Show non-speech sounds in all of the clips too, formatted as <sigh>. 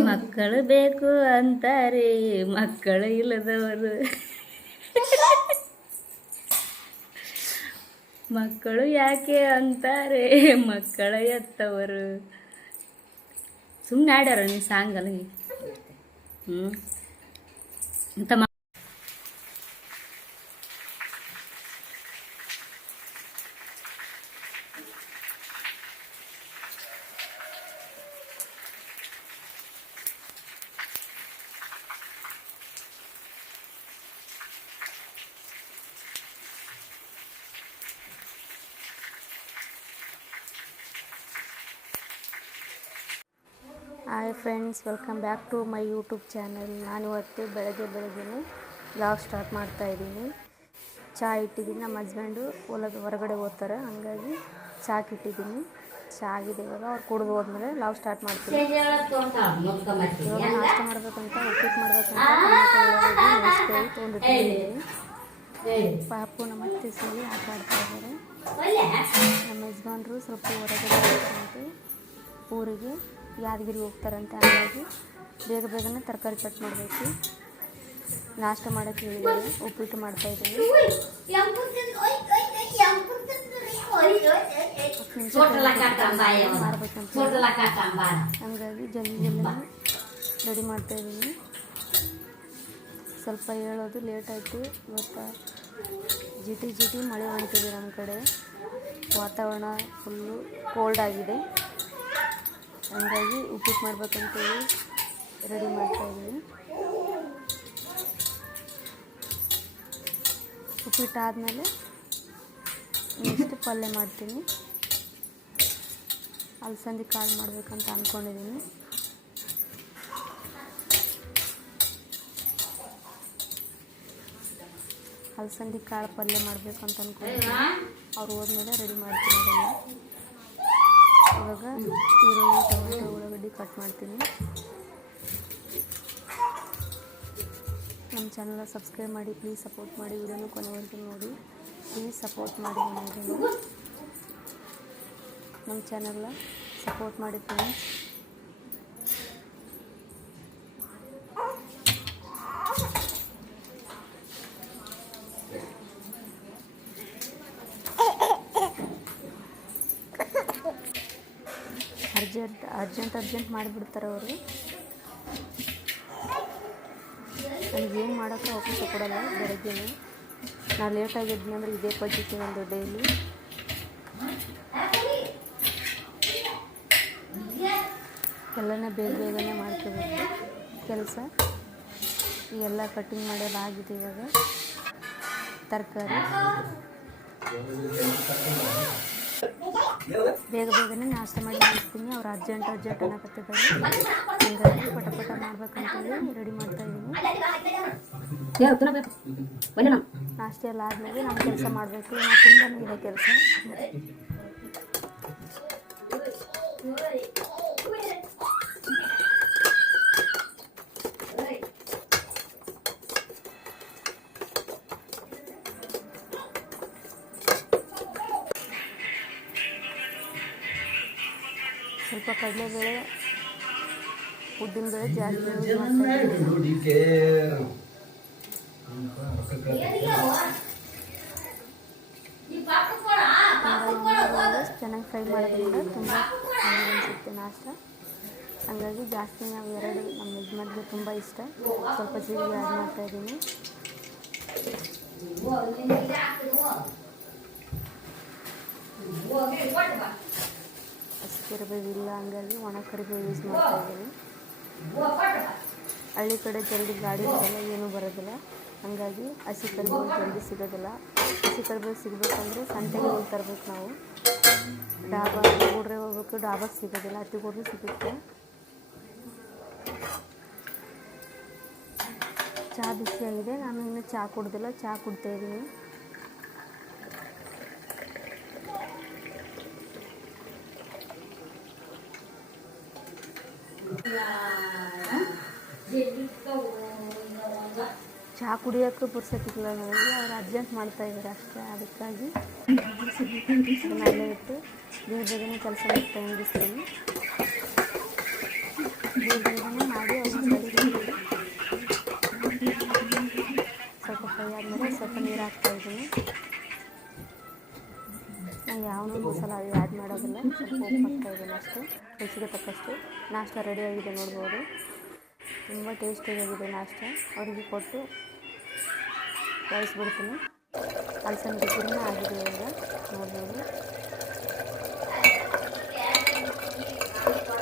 ಮಕ್ಕಳು ಬೇಕು ಅಂತಾರೆ, ಮಕ್ಕಳು ಇಲ್ಲದವರು. ಮಕ್ಕಳು ಯಾಕೆ ಅಂತಾರೆ, ಮಕ್ಕಳ ಎತ್ತವರು. ಸುಮ್ಮನೆ ಆಡ್ಯಾರ ನೀವು ಸಾಂಗಲ್ಲಿ ಹ್ಞೂ ಅಂತ hi friends welcome back to my YouTube channel. ನಾನು ಇವತ್ತು ಬೆಳಗ್ಗೆ ಬೆಳಗ್ಗೆ ಬ್ಲಾಗ್ ಸ್ಟಾರ್ಟ್ ಮಾಡ್ತಾ ಇದ್ದೀನಿ. ಚಹಾ ಇಟ್ಟಿದ್ದೀನಿ. ನಮ್ಮ ಹಸ್ಬೆಂಡು ಹೊಲದ ಹೊರಗಡೆ ಓದ್ತಾರೆ ಹಂಗಾಗಿ ಚಾಕ್ ಇಟ್ಟಿದ್ದೀನಿ ಚಾ ಆಗಿದೆ ಇವಾಗ. ಅವ್ರು ಕುಡಿದು ಹೋದ್ಮೇಲೆ ಬ್ಲಾಗ್ ಸ್ಟಾರ್ಟ್ ಮಾಡ್ತೀನಿ. ಇವಾಗ ನಾಷ್ಟ ಮಾಡಬೇಕಂತ ಉಪ್ಪಿಟ್ಟು ಮಾಡ್ಬೇಕಂತ ತೊಗೊಂಡಿಟ್ಟಿದ್ದೀನಿ ಪಾಪು ನಮ್ಮ ಅತ್ತೆ ಸೇರಿ ಆಟ ಆಡ್ತಾ ಇದ್ದಾರೆ. ನಮ್ಮ ಹಸ್ಬೆಂಡ್ರು ಸ್ವಲ್ಪ ಹೊರಗಡೆ ಊರಿಗೆ. ಯಾದಗಿರಿ ಹೋಗ್ತಾರಂತೆ ಹಾಗಾಗಿ ಬೇಗ ಬೇಗನೆ ತರಕಾರಿ ಕಟ್ ಮಾಡಬೇಕು. ನಾಷ್ಟ ಮಾಡೋಕ್ಕೆ ಹೇಳಿದ್ದಾರೆ. ಉಪ್ಪಿಟ್ಟು ಮಾಡ್ತಾ ಇದ್ದೀನಿ ಮಾರ್ಬೇಕಂತ ಹಂಗಾಗಿ ಜಲ್ದಿ ಜಲ್ದಿ ರೆಡಿ ಮಾಡ್ತಾ ಇದ್ದೀನಿ. ಸ್ವಲ್ಪ ಹೇಳೋದು ಲೇಟ್ ಆಯಿತು. ಇವತ್ತು ಜಿಟಿ ಜಿಟಿ ಮಳೆ ಹೊಂಟಿದೆ ನಮ್ಮ ಕಡೆ. ವಾತಾವರಣ ಫುಲ್ಲು ಕೋಲ್ಡ್ ಆಗಿದೆ. ಹಂಗಾಗಿ ಉಪ್ಪಿಟ್ಟು ಮಾಡ್ಬೇಕಂತೇಳಿ ರೆಡಿ ಮಾಡ್ತಾ ಇದ್ದೀವಿ ಉಪ್ಪಿಟ್ಟು ಆದಮೇಲೆ ನೆಕ್ಸ್ಟ್ ಪಲ್ಯ ಮಾಡ್ತೀನಿ. ಅಲಸಂದಿ ಕಾಳು ಮಾಡಬೇಕಂತ ಅಂದ್ಕೊಂಡಿದ್ದೀನಿ ಅಲಸಂದಿ ಕಾಳು ಪಲ್ಯ ಮಾಡಬೇಕಂತ ಅಂದ್ಕೊಂಡಿದ್ದೀನಿ ಅವ್ರು ಹೋದ್ಮೇಲೆ ರೆಡಿ ಮಾಡ್ತೀನಿ ಅದನ್ನು. ಇವಾಗ ಈರುಳ್ಳಿ, ಟೊಮೆಟೊ, ಉಳ್ಳಾಗಡ್ಡಿ ಕಟ್ ಮಾಡ್ತೀನಿ. ನಮ್ಮ ಚಾನಲ್ನ ಸಬ್ಸ್ಕ್ರೈಬ್ ಮಾಡಿ ಪ್ಲೀಸ್ ಸಪೋರ್ಟ್ ಮಾಡಿ, ವಿಡಿಯೋನು ಕೊನೆವರೆಗೂ ನೋಡಿ. ಪ್ಲೀಸ್ ಸಪೋರ್ಟ್ ಮಾಡಿ ನನಗೆ ನಮ್ಮ ಚಾನಲ್ನ ಸಪೋರ್ಟ್ ಮಾಡಿ ಫ್ರೆಂಡ್ಸ್ ಅರ್ಜೆಂಟ್ ಅರ್ಜೆಂಟ್ ಅರ್ಜೆಂಟ್ ಮಾಡಿಬಿಡ್ತಾರೆ ಅವರು. ನನಗೆ ಏನು ಮಾಡೋಕ್ಕೆ ಅವಕಾಶ ಕೊಡೋಲ್ಲ ಬೆಳಗ್ಗೆನೇ. ನಾನು ಲೇಟ್ ಎದ್ನಿ ಅಂದರೆ ಇದೇ ಪದ್ಧತಿ ಒಂದು ಡೈಲಿ ಎಲ್ಲನೇ ಬೇಗ ಬೇಗನೆ ಮಾಡ್ಕೋಬೇಕು. ಕೆಲಸ. ಎಲ್ಲ ಕಟ್ಟಿಂಗ್ ಮಾಡೋದು ಆಗಿದೆ ಇವಾಗ. ತರಕಾರಿ. ಬೇಗ ಬೇಗನೆ ನಾಷ್ಟ ಮಾಡಿ ಮುಗಿಸ್ತೀನಿ ಅವ್ರು ಅರ್ಜೆಂಟ್ ಅರ್ಜೆಂಟ್ ಅನ್ನಕತ್ತಿದ್ದಾರೆ ಹಂಗಾಗಿ ಪಟ ಪಟ ಮಾಡ್ಬೇಕಂತೇಳಿ ರೆಡಿ ಮಾಡ್ತಾ ಇದ್ದೀನಿ ನಾಷ್ಟ ಎಲ್ಲ ಆದಮೇಲೆ ನಮ್ಮ ಕೆಲಸ ಮಾಡಬೇಕು ಏನೋ ತುಂಬಾ ಇದೆ ಕೆಲಸ ಸ್ವಲ್ಪ ಕಡಲೆಬೇಳೆ ಉದ್ದಿನಬೇಳೆ ಜಾಸ್ತಿ ಯೂಸ್ ಮಾಡ್ತಾ ಇದ್ದೀನಿ ಚೆನ್ನಾಗಿ ಫ್ರೈ ಮಾಡೋದ್ರಿಂದ ತುಂಬ ಚೆನ್ನಾಗಿ ಅನಿಸುತ್ತೆ ನಾಷ್ಟ ಹಂಗಾಗಿ ಜಾಸ್ತಿ ನಾವು ಎರಡು ನಮ್ಮ ಯಜಮಾನ್ಗೆ ತುಂಬ ಇಷ್ಟ ಸ್ವಲ್ಪ ಜೀರಿಗೆ ಆ್ಯಡ್ ಮಾಡ್ತಾ ಇದ್ದೀನಿ ಹಸಿ ಕರಿಬೇವು ಇಲ್ಲ ಹಂಗಾಗಿ ಒಣ ಕರಿಬೇವು ಯೂಸ್ ಮಾಡ್ತಾ ಇದ್ದೀನಿ. ಹಳ್ಳಿ ಕಡೆ ಜಲ್ದಿ ಗಾಡಿ ಬರೋಲ್ಲ, ಏನೂ ಬರೋದಿಲ್ಲ. ಹಾಗಾಗಿ ಹಸಿ ಕರಿಬೇವು ಜಲ್ದಿ ಸಿಗೋದಿಲ್ಲ. ಹಸಿ ಕರಿಬೇವು ಸಿಗಬೇಕಂದ್ರೆ ಸಂತೆಗೆ ಹೋಗಿ ತರಬೇಕು ನಾವು. ಡಾಬಾ ಕೂಡ್ರೆ ಹೋಗ್ಬೇಕು, ಡಾಬಾಗೆ ಸಿಗೋದಿಲ್ಲ ಅತಿ ಕೂಡ್ರೆ ಸಿಗುತ್ತೆ. ಚಹಾ ಬಿಸಿಯಾಗಿದೆ, ನಾನು ಇನ್ನೂ ಚಹಾ ಕುಡ್ದಿಲ್ಲ ಚಹಾ ಕುಡ್ತಾ ಇದ್ದೀನಿ. ಚಹಾ ಕುಡಿಯೋಕ್ಕೂ ಪುರ್ಸತ್ತಿಲ್ಲ ನನಗೆ. ಅವ್ರು ಅರ್ಜೆಂಟ್ ಮಾಡ್ತಾ ಇದ್ದಾರೆ ಅಷ್ಟೇ, ಅದಕ್ಕಾಗಿ ಅಲ್ಲೇ ಇಟ್ಟು ಬೇಗ ಬೇಗನೆ ಕೆಲಸ ಮುಗಿಸ್ತೀನಿ ಬೇಗ ಬೇಗನೆ ಮಾಡಿ ಸ್ವಲ್ಪ ಫ್ರೈ ಆದಮೇಲೆ ಸ್ವಲ್ಪ ನೀರು ಹಾಕ್ತಾ ಇದ್ದೀನಿ. ನಾನು ಯಾವನೂ ಮಸಾಲ ಅದು ಆ್ಯಡ್ ಮಾಡೋದಿಲ್ಲ, ಸ್ವಲ್ಪ ಉಪ್ಪು ಹಾಕ್ತಾ ಇದ್ದೀನಿ ಅಷ್ಟು. ರುಚಿಗೆ ತಕ್ಕಷ್ಟು ನಾಷ್ಟ ರೆಡಿಯಾಗಿದೆ ನೋಡ್ಬೋದು. ತುಂಬ ಟೇಸ್ಟಿಯಾಗಿದೆ ನಾಷ್ಟ. ಅವರಿಗೆ ಕೊಟ್ಟು ಕಳಿಸ್ಬಿಡ್ತೀನಿ. ಅಲಸಂದೆ ಗುರಿನ ಆಗಿದೆ ಈಗ ನೋಡ್ಬೋದು.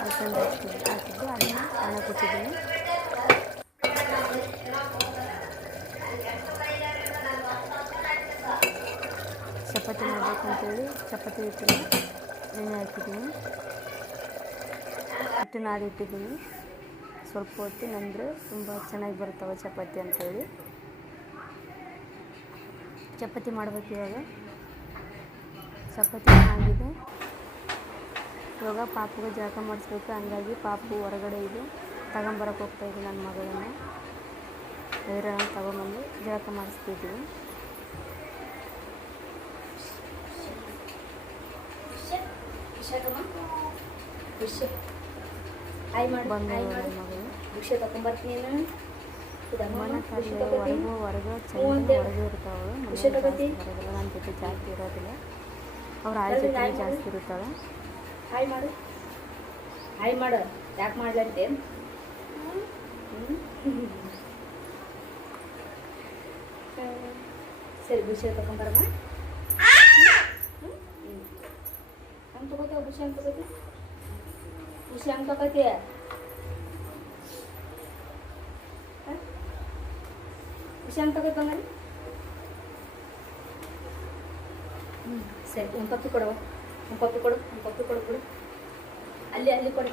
ಅಲಸಂದೆ ಹಾಕಿದ್ದು ಹಾಕಿದ್ದು ಅದನ್ನು ಹಣ ಕೊಟ್ಟಿದ್ದೀನಿ. ಚಪಾತಿ ಮಾಡಬೇಕು ಅಂತೇಳಿ ಚಪಾತಿ ಹಿಟ್ಟನ್ನು ಎಣ್ಣೆ ಹಾಕಿದ್ದೀನಿ. ಹಿಟ್ಟನ್ನು ಆಡಿಟ್ಟಿದ್ದೀನಿ ಸ್ವಲ್ಪ ಹೊತ್ತು ಹೊತ್ತಿನಂದರೆ ತುಂಬ ಚೆನ್ನಾಗಿ ಬರ್ತವೆ ಚಪಾತಿ ಅಂತೇಳಿ. ಚಪಾತಿ ಮಾಡಬೇಕು ಇವಾಗ. ಚಪಾತಿ ಆಗಿದೆ ಇವಾಗ ಪಾಪುಗೆ ಜಳಕ ಮಾಡಿಸ್ಬೇಕು. ಹಂಗಾಗಿ ಪಾಪು ಹೊರಗಡೆ ಇದೆ. ತಗೊಂಬರಕ್ಕೆ ಹೋಗ್ತಾಯಿದ್ದೀನಿ ನನ್ನ ಮಗಳನ್ನು. ಐರನ್ ತಗೊಂಬಂದು ಜಳಕ ಮಾಡಿಸ್ತಿದ್ದೀನಿ. ಬಂದ ಮಾಡು ಬಂದು ಹಾಯ್ ನನ್ನ ಮಗಳು. ಭಿಕ್ಷೆ ತಗೊಂಬರ್ತೀನಿ ತಗೋತೀನಿ ಹೊರಗೂ ಚಂದ. ಹೊರಗೆ ಇರ್ತಾವಳು ಖುಷಿ ಮನೆಯಲ್ಲಿ ತಗೋತಿ? ಜಾಸ್ತಿ ಬರೋದಿಲ್ಲ ನನ್ನ ಜೊತೆ ಜಾಸ್ತಿ ಇರೋದಿಲ್ಲ ಅವ್ರ ಆಯ್ ಜೊತೆ. ಜಾಸ್ತಿ ಇರ್ತಾಳೆ ಹಾಯ್ ಮಾಡು ಹಾಯ್ ಮಾಡು ಯಾಕೆ ಮಾಡ್ಲಂತೆ ಸರಿ ಭಿಕ್ಷೆ ತಗೊಂಬರಮ್ಮ ಹಂಗೆ ತಗೋತೀವ ಭಿಕ್ಷೆ ಹಂಗೆ ತಗೋತಿ ಭಿಕ್ಷೆ ಹಂಗೆ ತಗೋತೀಯ ಬಂಗಾರಿ ಹ್ಞೂ ಸರಿ ಒಂದು ಪಪ್ಪಿ ಕೊಡವ ಒಂದು ಪಪ್ಪಿ ಕೊಡು ಒಂದು ಪಪ್ಪಿ ಕೊಡು ಕೊಡು. ಅಲ್ಲಿ ಅಲ್ಲಿ ಕೊಡು.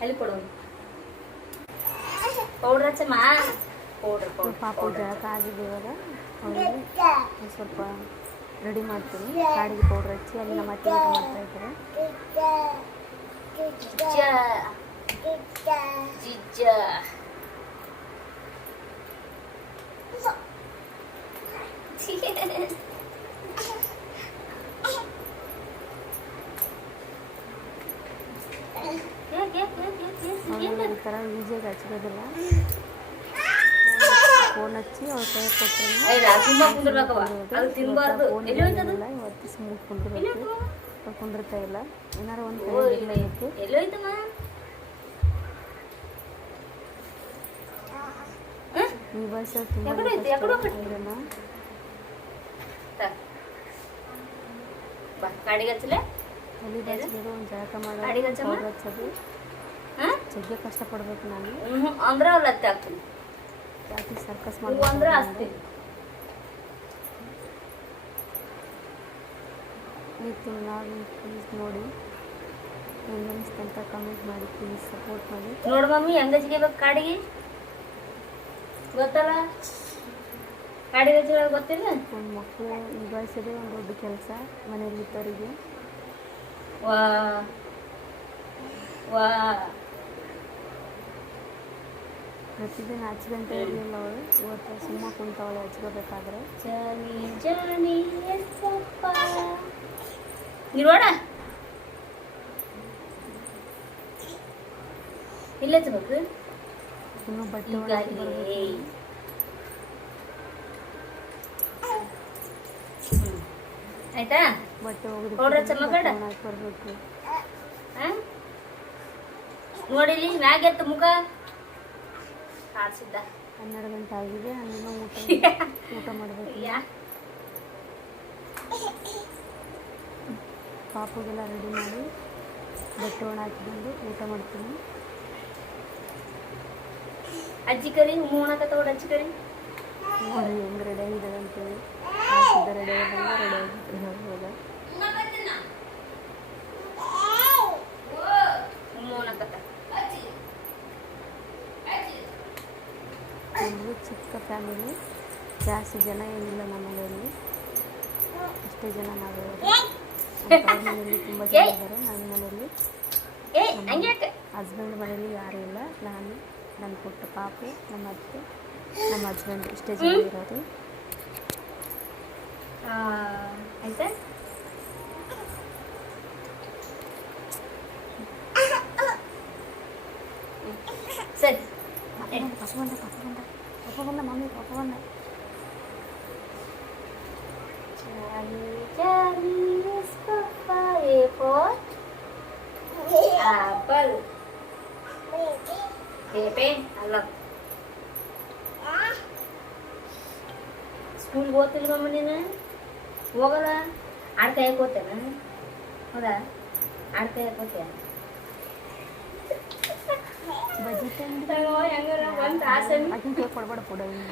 ಅಲ್ಲಿ ಕೊಡುವ ಪೌಡ್ರ್ ಹಚ್ಚಮ್ಮ. ಪೌಡ್ರ್ ಪೌಡ್ರ್ ಪಾಪು ಜಳಕ ಆಗಿದೆ ಇವಾಗ. ಅವರಿಗೆ ಸ್ವಲ್ಪ ರೆಡಿ ಮಾಡ್ತೀನಿ. ಕಾಡಿಗೆ ಪೌಡ್ರ್ ಹಚ್ಚಿ ಅಲ್ಲಿ ನಮ್ಮ ಅತ್ತೆ ಮಾಡ್ತಾ ಇದ್ದಾರೆ. ಜಿಜ್ಜ. ಜಿಜ್ಜ. ಈ ಥರ ಈಸಿಯಾಗಿ ಹಚ್ಕೋದಿಲ್ಲ ಫೋನ್ ಹಚ್ಚಿ ಅವ್ರ ಕೈ ಕೊಟ್ಟರೆ ತುಂಬಾ ಕುಂದಿರ್ಬೇಕವ ಅದು ತಿನ್ಬಾರ್ದು. ಫೋನ್ ಎಲ್ಲಿ ಹೋಯ್ತದು ಇಲ್ಲ ಇವತ್ತು ಸ್ಮೂತ್ ಕುಂದಿರ್ಬೇಕು ಕುಂದಿರ್ತಾ ಇಲ್ಲ. ಏನಾರು ಒಂದು ಕೈ ಈ ವಯಸ್ಸಲ್ಲಿ ತುಂಬ ಯಾಕಡೆ ಹೋಯ್ತು? ಯಾಕಡೆ ಹೋಗ್ಬಿಟ್ಟಿ? ಇದನ್ನ ಬಾ ಕಾಡಿಗೆ ಹಚ್ಚಲೆ ತಲೆ ಬಾಚ್ಬೇಕು ಒಂದು ಜಳಕ ಮಾಡೋದು ಅಡಿಗೆ ಹಚ್ಚಮ್ಮ? ಪೌಡ್ರ್ ಹಚ್ಚೋದು ಹಾಂ ಜಗ್ಗೆ ಕಷ್ಟಪಡ್ಬೇಕು ನಾನು ಹ್ಞೂ ಅಂದ್ರೆ ಅವ್ರು ಹತ್ತಿ ಹಾಕ್ತೀನಿ ಜಾತಿ ಸರ್ಕಸ್ ನೀವು ಅಂದ್ರೆ ಮಾಡ್ಬೇಕು ಹಚ್ತೀನಿ ಈ ತಿಂಗಳು ಪ್ಲೀಸ್ ನೋಡಿ ಹೆಂಗೆ ಅನಿಸ್ತು ಅಂತ ಕಮೆಂಟ್ ಮಾಡಿ ಪ್ಲೀಸ್ ಸಪೋರ್ಟ್ ಮಾಡಿ. ನೋಡು ಮಮ್ಮಿ ಹೆಂಗ ಜಿಗಿಬೇಕು ಕಾಡಿಗೆ? ಗೊತ್ತಲ್ಲ? ಕಾಡಿಗೆ ಹಚ್ಚಿರೋದು ಗೊತ್ತಿಲ್ಲ? ಒಂದು ಮಕ್ಕಳು ನಿಭಾಯಿಸೋದೇ ಒಂದು ದೊಡ್ಡ ಕೆಲಸ ಮನೇಲಿ ಇದ್ದವರಿಗೆ. ವಾ ವಾ. ಪ್ರತಿದಿನ ಹಚ್ಕೊಂತ ಇರಲಿಲ್ಲ ಅವಳು. ಇವತ್ತು ಸುಮ್ಮ ಕುಂತವಳು ಹಚ್ಕೋಬೇಕಾದ್ರೆ. ಜಾನಿ ಜಾನಿ ಎಸ್ಸಪ್ಪ. ನೋಡ. ಇಲ್ಲ ಹಚ್ಬೇಕು. ಇನ್ನೂ ಬಟ್ಟೆ ಒಳಗೆ ಆಯ್ತಾ? ನೋಡಿಲಿ ಮ್ಯಾಗೆತ್ತು ಮುಖ? ಕಾಡ್ಸಿದ್ದ ಹನ್ನೆರಡು ಗಂಟೆ ಆಗಿದೆ ನಾನು ಊಟ <laughs> ಊಟ ಮಾಡಬೇಕು. ಪಾಪುಗೆಲ್ಲ ರೆಡಿ ಮಾಡಿ ಬಟ್ಟೆ ಒಣ ಹಾಕಿ ಬಂದು ಊಟ ಮಾಡ್ತೀನಿ. ಅಜ್ಜಿ ಕರಿ ಮೂಣಕತ್ತ ಅಜ್ಜಿ ಕರಿ. ನೋಡಿ ಹೆಂಗೆ ರೆಡಿ ಆಗಿದೆ ಅಂತೇಳಿ. ಚಿಕ್ಕ ಫ್ಯಾಮಿಲಿ ಜಾಸ್ತಿ ಜನ ಏನಿಲ್ಲ ನಮ್ಮ ಮನೆಯಲ್ಲಿ ಅಷ್ಟೇ ಜನ ನಾವು ಮನೆಯಲ್ಲಿ ತುಂಬ ಜನ ಇದ್ದಾರೆ ನನ್ನ ಮನೆಯಲ್ಲಿ ಹಸ್ಬೆಂಡ್ ಮನೆಯಲ್ಲಿ ಯಾರೂ ಇಲ್ಲ. ನಾನು, ನನ್ನ ಪುಟ್ಟ ಪಾಪು, ನಮ್ಮ ಅತ್ತೆ, ನಮ್ಮ ಹಸ್ಬೆಂಡ್ ಇಷ್ಟೇ ಜನ ಇರೋದು. ಆ, ಆಯ್ತಾ ಸರಿ ಪಾಪ ಬಂದ ಪಾಪ ಬಂದ ಪಾಪ ಬಂದ ಮಮ್ಮಿ ಪಾಪ ಬಂದ ಜಾಲಿ ಜಾಲಿ ಎಸ್ ಪಪ್ಪ ಏ Four. Apple. ಪೇಪೆ ಅಲ್ಲ ಸ್ಕೂಲ್ಗೆ ಓದ್ತಿಲ್ವಮ್ಮ ನೀನು ಹೋಗಲ್ಲ ಆಡ್ತಾ ಯಾಕೆ ಓದ್ತೇನ ಹೌದಾ? ಅದನ್ನ ಕೈ ಕೊಡ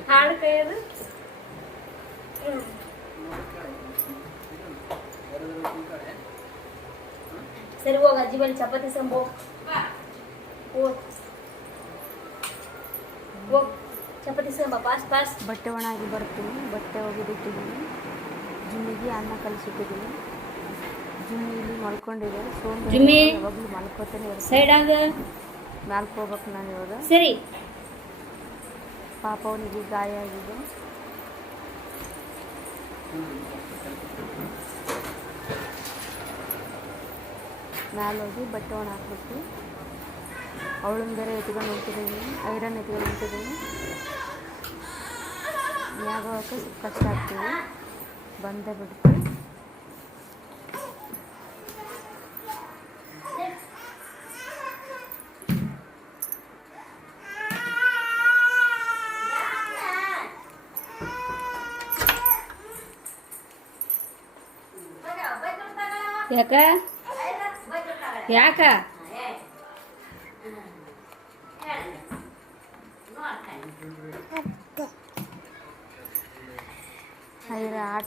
ಹಾಡು ಕೈಯದು. ಸರಿ ಹೋಗ ಅಜ್ಜಿ ಬಲ್ಲಿ ಚಪಾತಿ ಸಂಬೋ. ಹೋಗ್. ಚಪಾತಿ ಸಂಭ ಪಾಸ್ ಪಾಸ್. ಬಟ್ಟೆ ಒಣಗಿ ಬರ್ತೀನಿ ಬಟ್ಟೆ ಒಗೆದಿಟ್ಟಿದ್ದೀನಿ ಜುಮ್ಮಿಗೆ ಅನ್ನ ಕಲಿಸಿಟ್ಟಿದ್ದೀನಿ. ಜುಮ್ಮಿ ಇಲ್ಲಿ ಮಲ್ಕೊಂಡಿದೆ ಜುಮ್ಮಿ. ಯಾವಾಗಲೂ ಮಲ್ಕೋತಾನೆ ಸೈಡ್ ಆಗ. ಮ್ಯಾಲ್ಕ್ ಹೋಗ್ಬೇಕು ನಾನು ಇವಾಗ. ಸರಿ. ಪಾಪ ಅವನಿಗೆ ಗಾಯ ಆಗಿದೆ. ಮ್ಯಾಲೆ ಹೋಗಿ ಬಟ್ಟೆ ಒಣ ಹಾಕ್ಬಿಟ್ಟು ಅವಳನ್ನ ಬೇರೆ ಎತ್ಕೊಂಡು ಹೋಗ್ತಿದ್ದೀನಿ ಐರನ್ ಎತ್ಕೊಂಡು ಹೋಗ್ತಿದ್ದೀನಿ ಮ್ಯಾಗ ಸ್ವಲ್ಪ ಕಷ್ಟ ಆಗ್ತೀವಿ ಬಂದೇ ಬಿಡ್ತು ಯಾಕ? ಯಾಕ?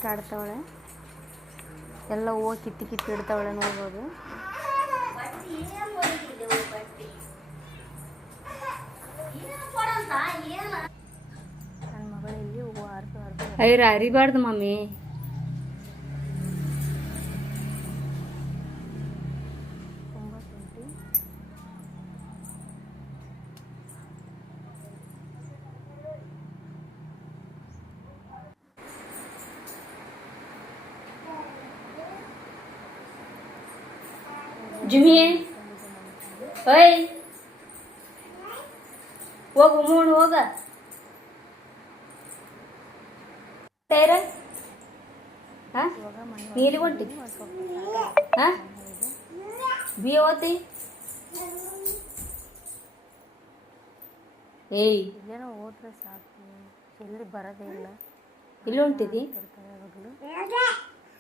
ಐರ ಆಟ ಆಡ್ತಾವಳೆ ಎಲ್ಲ ಹೂವು ಕಿತ್ತಿ ಕಿತ್ತಿ ಇಡ್ತಾವಳೆ ನೋಡ್ಬೋದು. ಐರ ಅರಿಬಾರ್ದು ಮಮ್ಮಿ. ಹೋಗು ಮೂಣು ಹೋಗ ಟೈರ ಹಾ ಇವಾಗ ಮನೆ ನೀಲಿ ಹೊಂಟಿ ಹಾ ಬಿ ಓತಿ ಏಯ್ ಇಲ್ಲೇನೋ ಹೋದ್ರೆ ಸಾಕು ಎಲ್ಲಿ ಬರೋದೇ ಇಲ್ಲ ಇಲ್ಲಿ ಹೊಂಟಿದಿ ಇರ್ತಾರೆ ಯಾವಾಗಲೂ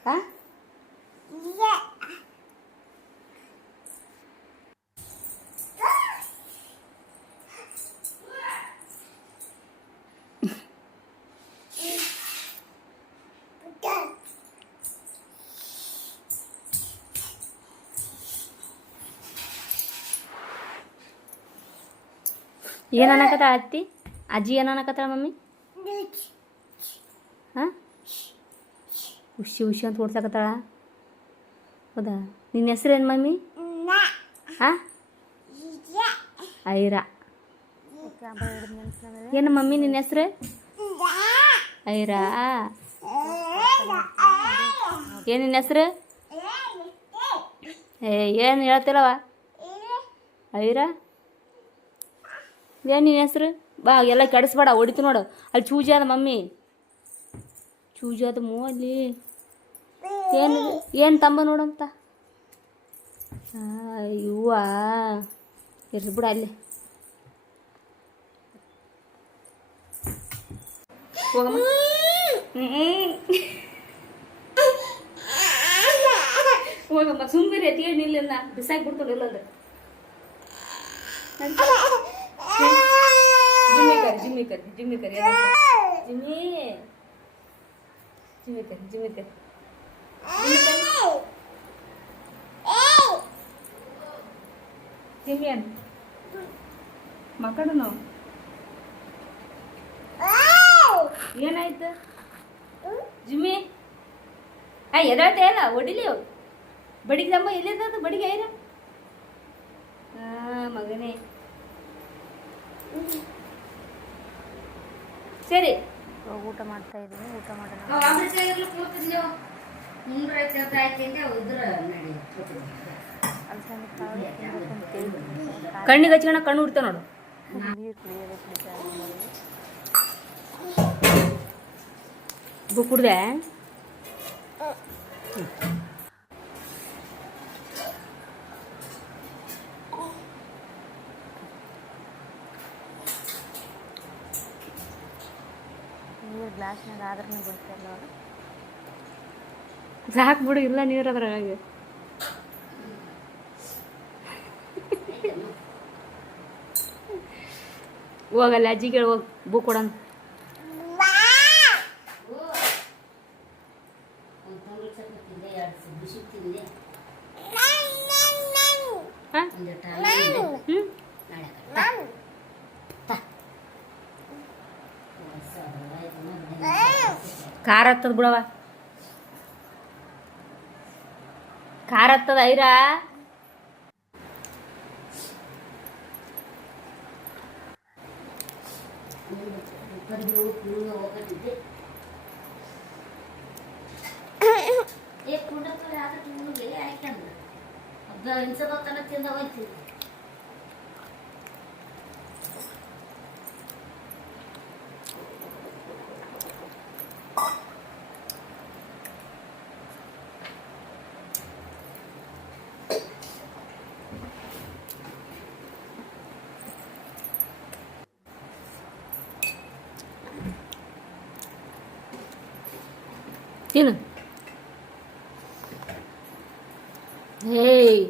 ಹಾ ಏನ್ ಅನ್ನಕತ್ತ ಅತ್ತಿ? ಅಜ್ಜಿ ಏನ್ ಅನ್ನಕತ್ತಾಳ ಮಮ್ಮಿ? ಹಾ? ಹುಷಿ ಹುಷಿ ಅಂತ ಓಡ್ಸಕತ್ತಾಳ? ಹೌದಾ? ನಿನ್ನ ಹೆಸ್ರೇನು ಮಮ್ಮಿ? ಹಾ? ಐರಾ. ಏನ ಮಮ್ಮಿ ನಿನ್ನ ಹೆಸ್ರು? ಐರಾ. ಏನು ನಿನ್ನ ಹೆಸ್ರು? ಏ, ಏನು ಐರಾ? ಏನು ನಿನ್ನ ಹೆಸ್ರು? ಬಾ, ಎಲ್ಲ ಕೆಡಿಸ್ಬೇಡ, ಹೊಡಿತು ನೋಡು. ಅಲ್ಲಿ ಚೂಜಿ ಅದ ಮಮ್ಮಿ. ಚೂಜಿ ಅದ ಮೂ ಅಲ್ಲಿ ಏನು ಏನು ತಂಬ ನೋಡಂತ? ಇವ ಇರ್ಲಿ ಬಿಡ ಅಲ್ಲಿ. ಹೋಗಮ್ಮ. ಹೋಗಮ್ಮ ಸುಮ್ಮನೆ ಎತ್ತಿಗೆ ನಿಲ್ಲ ಬಿಸಾಕಿ ಬಿಡ್ಕೊಂಡು ಇಲ್ಲಂದ್ರೆ ಜಿಮ್ಮಿ ಕರಿ ಜಿಮ್ಮಿ ಕರಿ ಜಿಮ್ಮಿ. ಜಿಮ್ಮಿ ಕರಿ ಜಿಮ್ಮಿ ಕರಿ. ಜಿಮ್ಮಿ ಅನ್. ಮಕ್ಕಳು ಏನಾಯ್ತು? ಜಿಮ್ಮಿ. ಆ ಎದಾಳ್ತಾ ಎಲ್ಲ ಅವು ಬಡಿಗೆ ದಮ್ಮ ಎಲ್ಲಿದ್ದದು ಬಡಿಗೆ ಐರ. ಆ, ಮಗನೇ. ಸರಿ. ಊಟ ಮಾಡ್ತಾ ಇದ್ದೀನಿ ಊಟ ಮಾಡೋಣ. ಕಣ್ಣಿಗೆ ಹಚ್ಕೊಳ ಕಣ್ಣು ಉಡ್ತಾ ನೋಡು. ಕುಡಿತಾ ಕುಡ್ದೆ? ಗ್ಲಾಸ್ನಾಗ ಆದ್ರೂ ಗೊತ್ತಿಲ್ಲ ಅವರು. ಸಾಕು ಬಿಡು ಇಲ್ಲ ನೀರು ಅದ್ರಾಗ ಹೋಗಲ್ಲ ಅಜ್ಜಿಗೆ ಹೋಗಿ ಬುಕ್ ಕೊಡೋಣ. ಖಾರ ಹತ್ತದ ಬಿಡವ ಖಾರ ಹತ್ತದ ಐರಾ ತಿನ್ನು ಹೇಯ್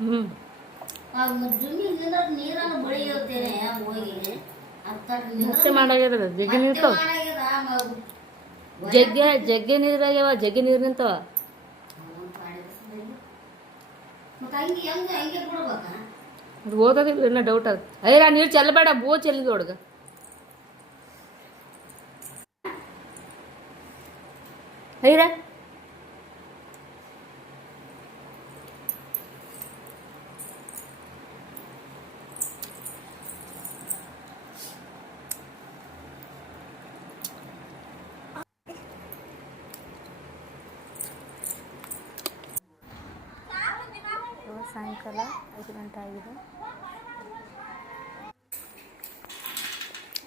ಹ್ಞೂ ನೀರನ್ನು ಬಳಿಯುತ್ತೇನೆ ಹೋಗಿ. ಮತ್ತೆ ಮಾಡಾಗಿದ್ರೆ ಜಗ್ಗಿ ನಿಂತಾವ ಜಗ್ಗೆ ಜಗ್ಗೆ ನೀರಾಗ್ಯಾವ ಜಗ್ಗೆ ನೀರು ನಿಂತಾವ? ಮತ್ತೆ ಹಂಗೆ ಹೆಂಗೆ ಹಂಗೆ ಬಿಡ್ಬೇಕಾ ಅದು ಓದೋದಿಲ್ಲ ಇನ್ನೂ ಡೌಟ್ ಅದು ಐರಾ ನೀರು ಚೆಲ್ಲಬೇಡ, ಬೋ ಚೆಲ್ಲಿದ ಹುಡುಗ. ಐರಾ. ಸಾಯಂಕಾಲ ಐದು ಗಂಟೆ ಆಗಿದೆ.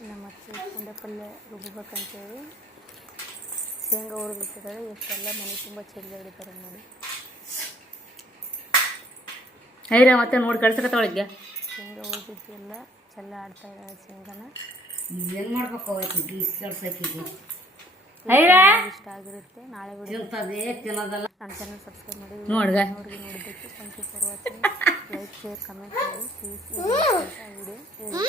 ನಮ್ಮ ಅತ್ತೆ ಪುಂಡೆ ಪಲ್ಯ ರುಬ್ಬಬೇಕಂತೇಳಿ ಶೇಂಗಾ ಹುರಿದಿಟ್ಟಿದ್ದಾರೆ. ಎಷ್ಟೆಲ್ಲ ಮನೆ ತುಂಬ ಚೆಲ್ಲಿ ಹಿಡಿತಾರೆ ನೋಡಿ. ಐರಾ ಮತ್ತೆ ನೋಡಿ ಕಳ್ಸಕತ್ತವಳಿಗೆ ಶೇಂಗಾ ಹುರಿದಿದ್ದೆಲ್ಲ ಚೆಲ್ಲ ಆಡ್ತಾ ಇದ್ದಾರೆ ಶೇಂಗಾನ. ಏನು ಮಾಡ್ಬೇಕು ಅವತ್ತು ಇಷ್ಟ ಆಗಿರುತ್ತೆ ನಾಳೆ ನನ್ನ ಚಾನಲ್ ಸಬ್ಸ್ಕ್ರೈಬ್ ಮಾಡಿ ನೋಡ್ಗ ನೋಡಿ ನೋಡಿದ್ದಕ್ಕೆ thank you for watching like share comment ಮಾಡಿ ಪ್ಲೀಸ್ ವಿಡಿಯೋ